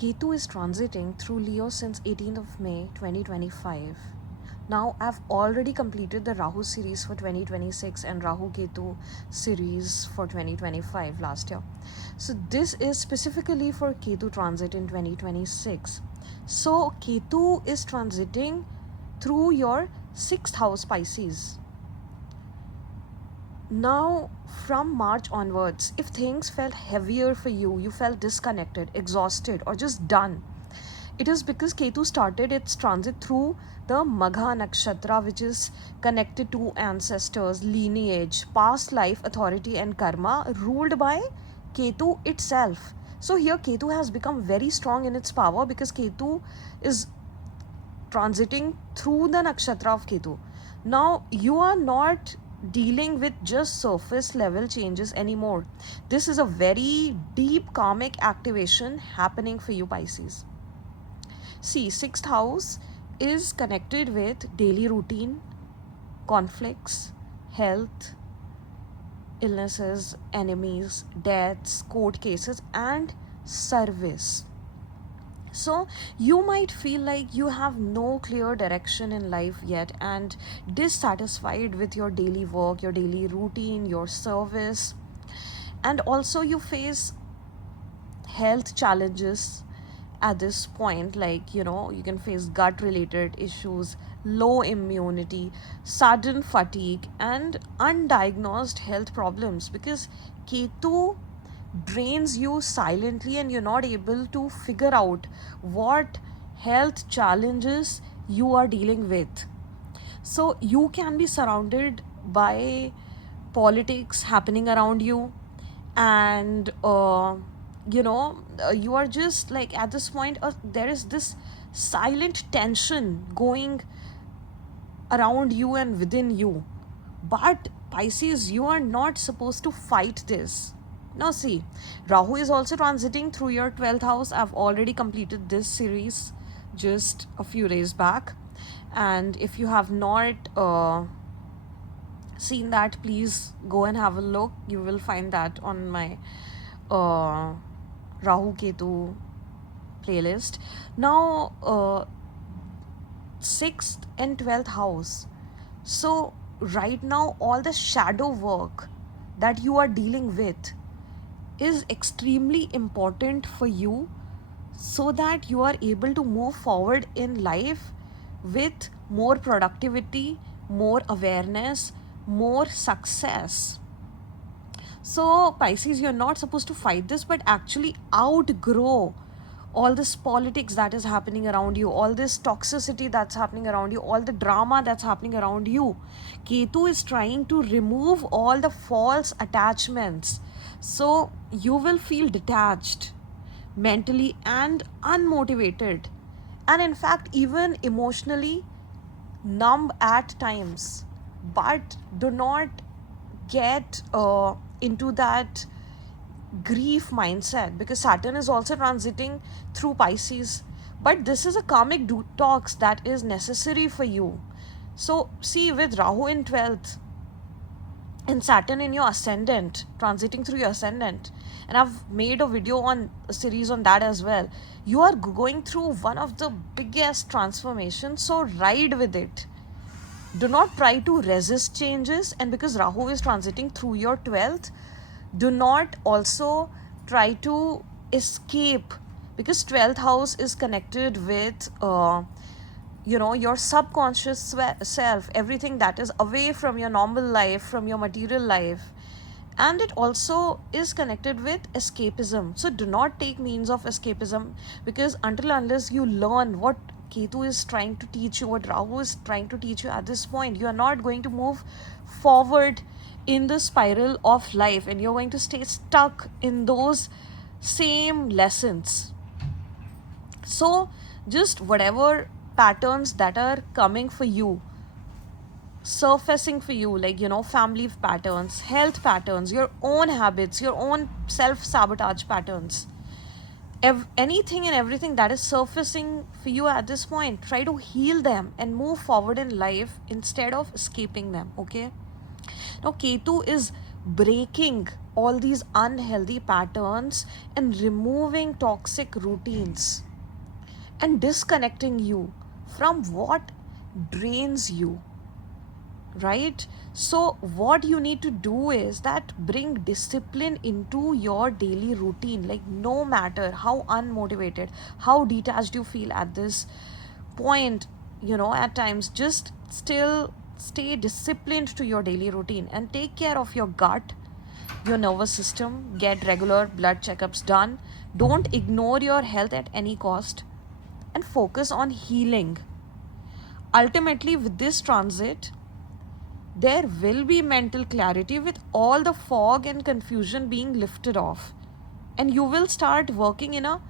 Ketu is transiting through Leo since 18th of May 2025. Now I've already completed the Rahu series for 2026 and Rahu Ketu series for 2025 last year. So this is specifically for Ketu transit in 2026. So Ketu is transiting through your 6th house Pisces. Now, from March onwards, if things felt heavier for you, you felt disconnected, exhausted, or just done, it is because Ketu started its transit through the Magha Nakshatra, which is connected to ancestors, lineage, past life, authority, and karma, ruled by Ketu itself. So, here Ketu has become very strong in its power because Ketu is transiting through the nakshatra of Ketu. Now, you are not dealing with just surface level changes anymore. This is a very deep karmic activation happening for you, Pisces. See, 6th house is connected with daily routine, conflicts, health, illnesses, enemies, deaths, court cases, and service. So you might feel like you have no clear direction in life yet and dissatisfied with your daily work, your daily routine, your service. And also you face health challenges at this point, like you can face gut related issues, low immunity, sudden fatigue, and undiagnosed health problems because Ketu drains you silently and you're not able to figure out what health challenges you are dealing with. So you can be surrounded by politics happening around you, and you are just like at this point there is this silent tension going around you and within you. But Pisces, you are not supposed to fight this. Now see, Rahu is also transiting through your 12th house. I've already completed this series just a few days back, and if you have not seen that, please go and have a look. You will find that on my Rahu Ketu playlist. Now 6th and 12th house. So right now all the shadow work that you are dealing with is extremely important for you so that you are able to move forward in life with more productivity, more awareness, more success. So Pisces, you're not supposed to fight this, but actually outgrow all this politics that is happening around you, all this toxicity that's happening around you, all the drama that's happening around you. Ketu is trying to remove all the false attachments. So you will feel detached mentally and unmotivated, and in fact even emotionally numb at times. But do not get into that grief mindset because Saturn is also transiting through Pisces. But this is a karmic detox that is necessary for you. So see, with Rahu in 12th and Saturn in your ascendant, transiting through your ascendant, and I've made a video on a series on that as well, you are going through one of the biggest transformations. So ride with it. Do not try to resist changes, and because Rahu is transiting through your 12th, do not also try to escape, because 12th house is connected with your subconscious self, everything that is away from your normal life, from your material life. And it also is connected with escapism. So do not take means of escapism, because until unless you learn what Ketu is trying to teach you, what Rahu is trying to teach you at this point, you are not going to move forward in the spiral of life, and you're going to stay stuck in those same lessons. So just whatever patterns that are coming for you, surfacing for you, like family patterns, health patterns, your own habits, your own self-sabotage patterns, anything and everything that is surfacing for you at this point, try to heal them and move forward in life instead of escaping them. Okay, now Ketu is breaking all these unhealthy patterns and removing toxic routines and disconnecting you from what drains you, right? So what you need to do is that bring discipline into your daily routine, like no matter how unmotivated, how detached you feel at this point, at times just still stay disciplined to your daily routine and take care of your gut, your nervous system, get regular blood checkups done, don't ignore your health at any cost, and focus on healing. Ultimately, with this transit, there will be mental clarity with all the fog and confusion being lifted off. And you will start working in a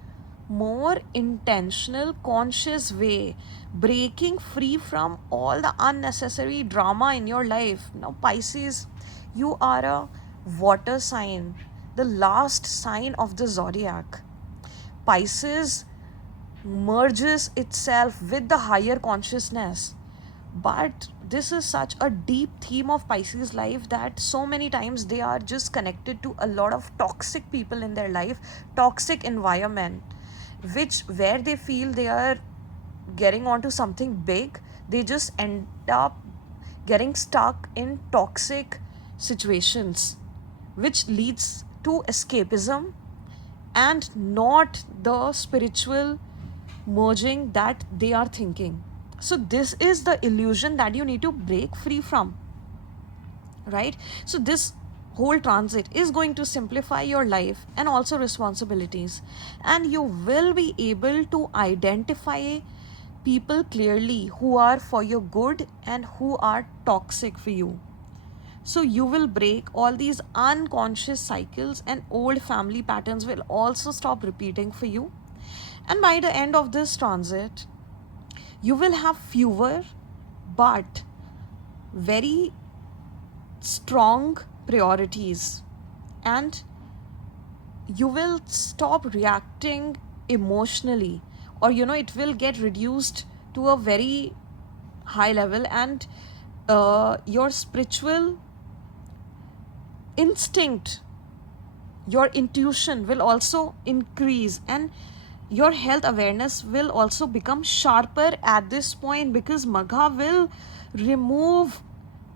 more intentional, conscious way, breaking free from all the unnecessary drama in your life. Now, Pisces, you are a water sign, the last sign of the zodiac. Pisces merges itself with the higher consciousness. But this is such a deep theme of Pisces life that so many times they are just connected to a lot of toxic people in their life, toxic environment, which where they feel they are getting onto something big, they just end up getting stuck in toxic situations, which leads to escapism and not the spiritual merging that they are thinking. So, this is the illusion that you need to break free from, right? So, this whole transit is going to simplify your life and also responsibilities, and you will be able to identify people clearly who are for your good and who are toxic for you. So you will break all these unconscious cycles, and old family patterns will also stop repeating for you. And by the end of this transit, you will have fewer but very strong priorities, and you will stop reacting emotionally, or it will get reduced to a very high level, and your spiritual instinct, your intuition will also increase, and your health awareness will also become sharper at this point, because Magha will remove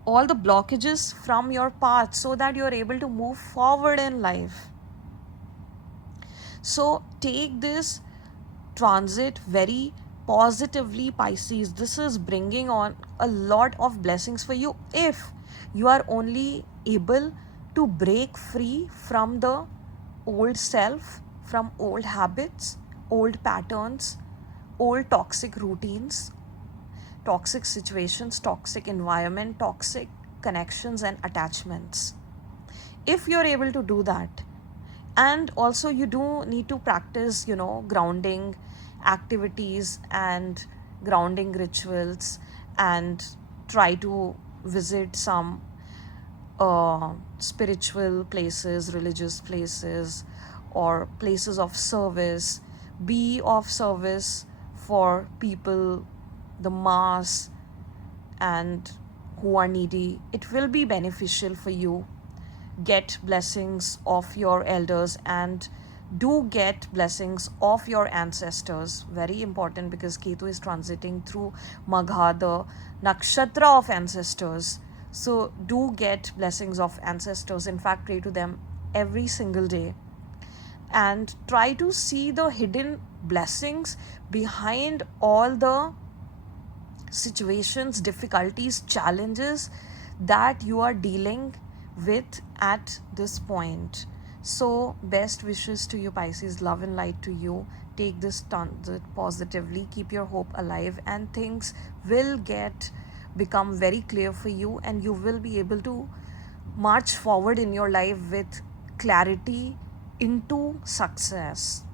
all the blockages from your path so that you're able to move forward in life. So take this transit very positively, Pisces. This is bringing on a lot of blessings for you if you are only able to break free from the old self, from old habits, old patterns, old toxic routines, toxic situations, toxic environment, toxic connections and attachments. If you're able to do that, and also you do need to practice, grounding activities and grounding rituals, and try to visit some spiritual places, religious places, or places of service. Be of service for people, the mass, and who are needy. It will be beneficial for you. Get blessings of your elders, and do get blessings of your ancestors. Very important, because Ketu is transiting through Magha, the nakshatra of ancestors. So do get blessings of ancestors. In fact, pray to them every single day, and try to see the hidden blessings behind all the situations, difficulties, challenges that you are dealing with at this point. So, best wishes to you, Pisces. Love and light to you. Take this transit positively. Keep your hope alive, and things will become very clear for you, and you will be able to march forward in your life with clarity into success.